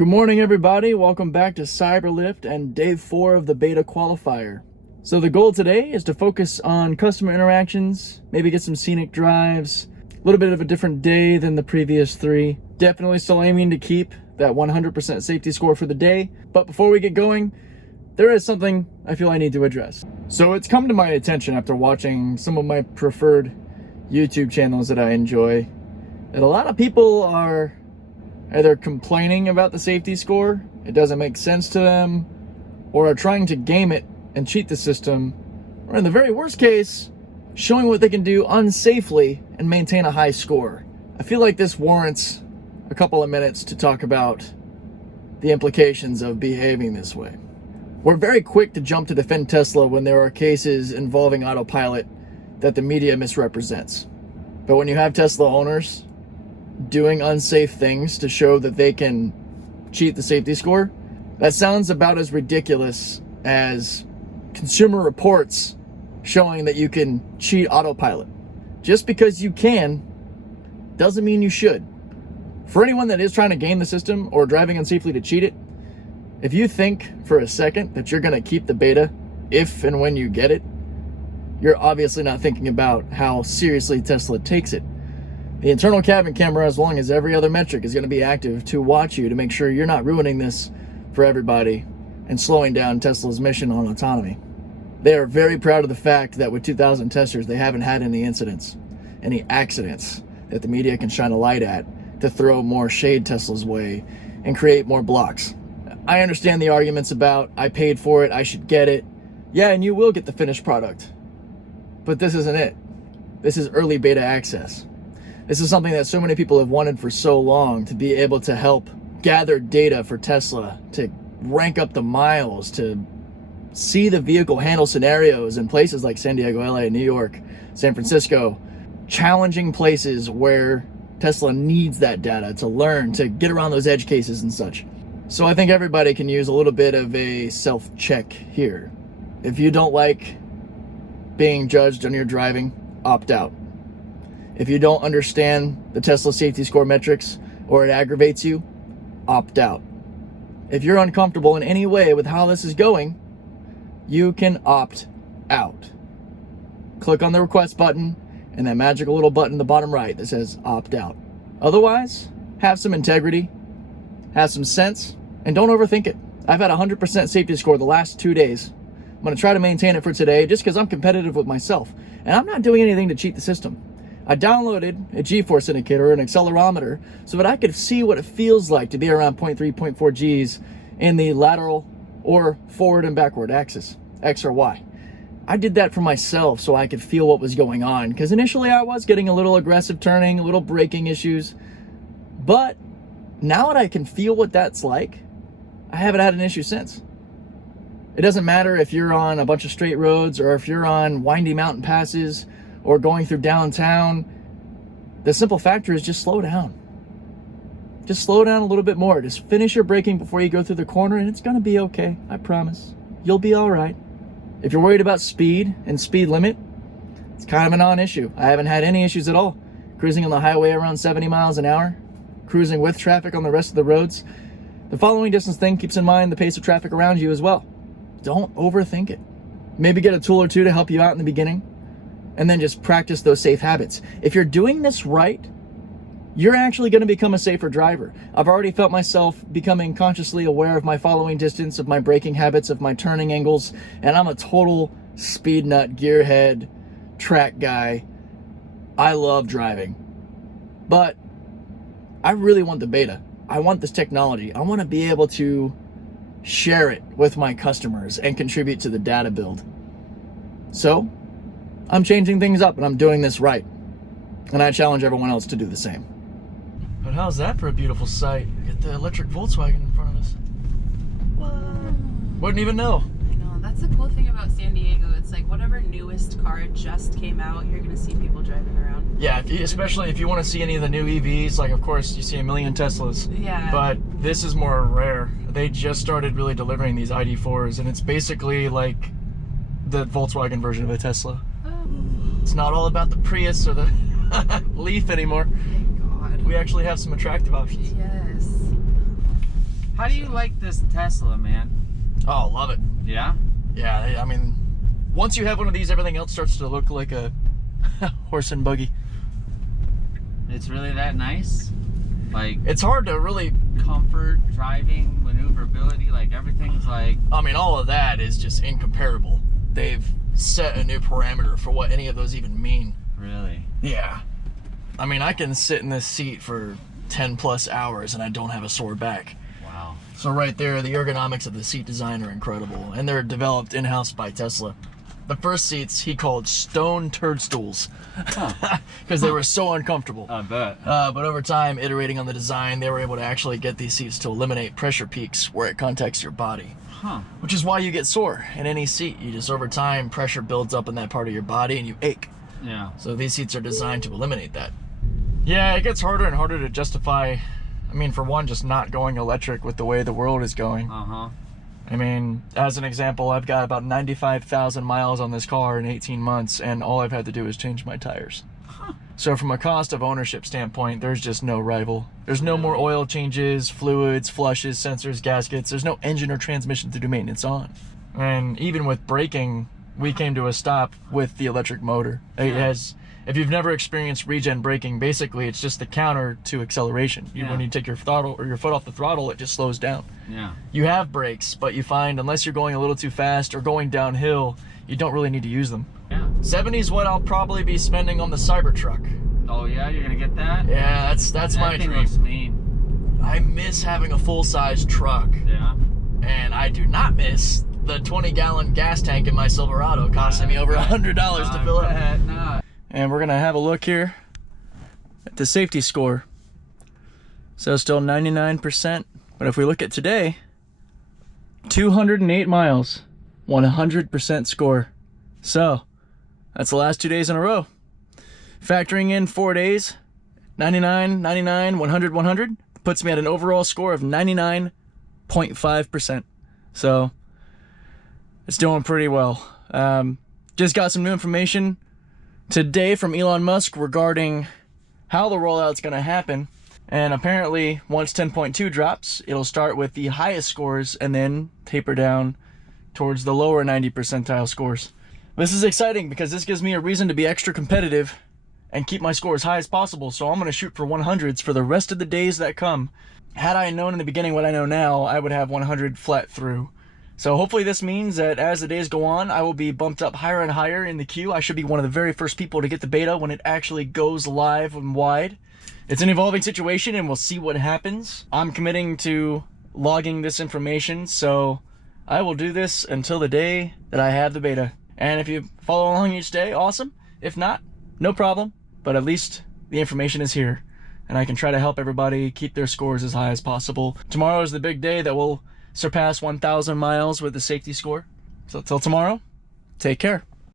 Good morning, everybody. Welcome back to Cyberlift and day 4 of the beta qualifier. So the goal today is to focus on customer interactions, maybe get some scenic drives, a little bit of a different day than the previous 3. Definitely still aiming to keep that 100% safety score for the day. But before we get going, there is something I feel I need to address. So it's come to my attention after watching some of my preferred YouTube channels that I enjoy that a lot of people are either complaining about the safety score, it doesn't make sense to them, or are trying to game it and cheat the system, or in the very worst case, showing what they can do unsafely and maintain a high score. I feel like this warrants a couple of minutes to talk about the implications of behaving this way. We're very quick to jump to defend Tesla when there are cases involving autopilot that the media misrepresents. But when you have Tesla owners doing unsafe things to show that they can cheat the safety score, that sounds about as ridiculous as Consumer Reports showing that you can cheat autopilot. Just because you can doesn't mean you should. For anyone that is trying to game the system or driving unsafely to cheat it, if you think for a second that you're going to keep the beta if and when you get it, you're obviously not thinking about how seriously Tesla takes it. The internal cabin camera, as long as every other metric, is going to be active to watch you to make sure you're not ruining this for everybody and slowing down Tesla's mission on autonomy. They are very proud of the fact that with 2,000 testers, they haven't had any incidents, any accidents that the media can shine a light at to throw more shade Tesla's way and create more blocks. I understand the arguments about, I paid for it, I should get it. Yeah, and you will get the finished product. But this isn't it. This is early beta access. This is something that so many people have wanted for so long, to be able to help gather data for Tesla, to rank up the miles, to see the vehicle handle scenarios in places like San Diego, LA, New York, San Francisco, challenging places where Tesla needs that data to learn, to get around those edge cases and such. So I think everybody can use a little bit of a self-check here. If you don't like being judged on your driving, opt out. If you don't understand the Tesla safety score metrics or it aggravates you, opt out. If you're uncomfortable in any way with how this is going, you can opt out. Click on the request button and that magical little button in the bottom right that says opt out. Otherwise, have some integrity, have some sense, and don't overthink it. I've had 100% safety score the last 2 days. I'm going to try to maintain it for today just because I'm competitive with myself. And I'm not doing anything to cheat the system. I downloaded a G-force indicator, an accelerometer, so that I could see what it feels like to be around 0.3, 0.4 Gs in the lateral or forward and backward axis, X or Y. I did that for myself so I could feel what was going on, because initially I was getting a little aggressive turning, a little braking issues. But now that I can feel what that's like, I haven't had an issue since. It doesn't matter if you're on a bunch of straight roads or if you're on windy mountain passes or going through downtown. The simple factor is just slow down. Just slow down a little bit more. Just finish your braking before you go through the corner and it's gonna be okay, I promise. You'll be all right. If you're worried about speed and speed limit, it's kind of a non-issue. I haven't had any issues at all. Cruising on the highway around 70 miles an hour, cruising with traffic on the rest of the roads. The following distance thing keeps in mind the pace of traffic around you as well. Don't overthink it. Maybe get a tool or two to help you out in the beginning, and then just practice those safe habits. If you're doing this right, you're actually going to become a safer driver. I've already felt myself becoming consciously aware of my following distance, of my braking habits, of my turning angles, and I'm a total speed nut, gearhead, track guy. I love driving. But I really want the beta. I want this technology. I want to be able to share it with my customers and contribute to the data build. So I'm changing things up and I'm doing this right. And I challenge everyone else to do the same. But how's that for a beautiful sight? Get the electric Volkswagen in front of us. What? Wouldn't even know. I know. That's the cool thing about San Diego. It's like whatever newest car just came out, you're going to see people driving around. Yeah, especially if you want to see any of the new EVs, like of course you see a million Teslas. Yeah. But this is more rare. They just started really delivering these ID4s and it's basically like the Volkswagen version of a Tesla. It's not all about the Prius or the Leaf anymore. Thank God. We actually have some attractive options. Yes. How do you like this Tesla, man? Oh, love it. Yeah? Yeah, I mean, once you have one of these, everything else starts to look like a horse and buggy. It's really that nice? Like, It's hard to really, comfort, driving, maneuverability, like everything's like... I mean, all of that is just incomparable. They've set a new parameter for what any of those even mean. Really? Yeah. I mean, I can sit in this seat for 10 plus hours and I don't have a sore back. Wow. So right there, the ergonomics of the seat design are incredible, and they're developed in-house by Tesla. The first seats he called stone turd stools because they were so uncomfortable. I bet. But over time, iterating on the design, they were able to actually get these seats to eliminate pressure peaks where it contacts your body. Huh. Which is why you get sore in any seat. You just, over time, pressure builds up in that part of your body and you ache. Yeah. So these seats are designed to eliminate that. Yeah, it gets harder and harder to justify, I mean, for one, just not going electric with the way the world is going. Uh-huh. I mean, as an example, I've got about 95,000 miles on this car in 18 months, and all I've had to do is change my tires. Huh. So from a cost of ownership standpoint, there's just no rival. There's no more oil changes, fluids, flushes, sensors, gaskets. There's no engine or transmission to do maintenance on. And even with braking, we came to a stop with the electric motor. It has, if you've never experienced regen braking, basically it's just the counter to acceleration. When you take your throttle or your foot off the throttle, it just slows down. Yeah. You have brakes, but you find unless you're going a little too fast or going downhill, you don't really need to use them. Yeah. 70 is what I'll probably be spending on the Cybertruck. Oh yeah, you're gonna get that? Yeah, that's my thing dream. looks mean. I miss having a full-size truck. Yeah. And I do not miss the 20-gallon gas tank in my Silverado costing me over $100 to fill up. Not. And we're gonna have a look here at the safety score. So still 99%, but if we look at today, 208 miles, 100% score. So that's the last 2 days in a row. Factoring in 4 days, 99, 99, 100, 100, puts me at an overall score of 99.5%. So it's doing pretty well. Just got some new information today from Elon Musk regarding how the rollout's going to happen. And apparently, once 10.2 drops, it'll start with the highest scores and then taper down towards the lower 90 percentile scores. This is exciting because this gives me a reason to be extra competitive and keep my score as high as possible. So I'm going to shoot for 100s for the rest of the days that come. Had I known in the beginning what I know now, I would have 100 flat through. So hopefully this means that as the days go on, I will be bumped up higher and higher in the queue. I should be one of the very first people to get the beta when it actually goes live and wide. It's an evolving situation and we'll see what happens. I'm committing to logging this information, so I will do this until the day that I have the beta. And if you follow along each day, awesome. If not, no problem. But at least the information is here and I can try to help everybody keep their scores as high as possible. Tomorrow is the big day that will surpass 1,000 miles with the safety score. So till tomorrow, take care.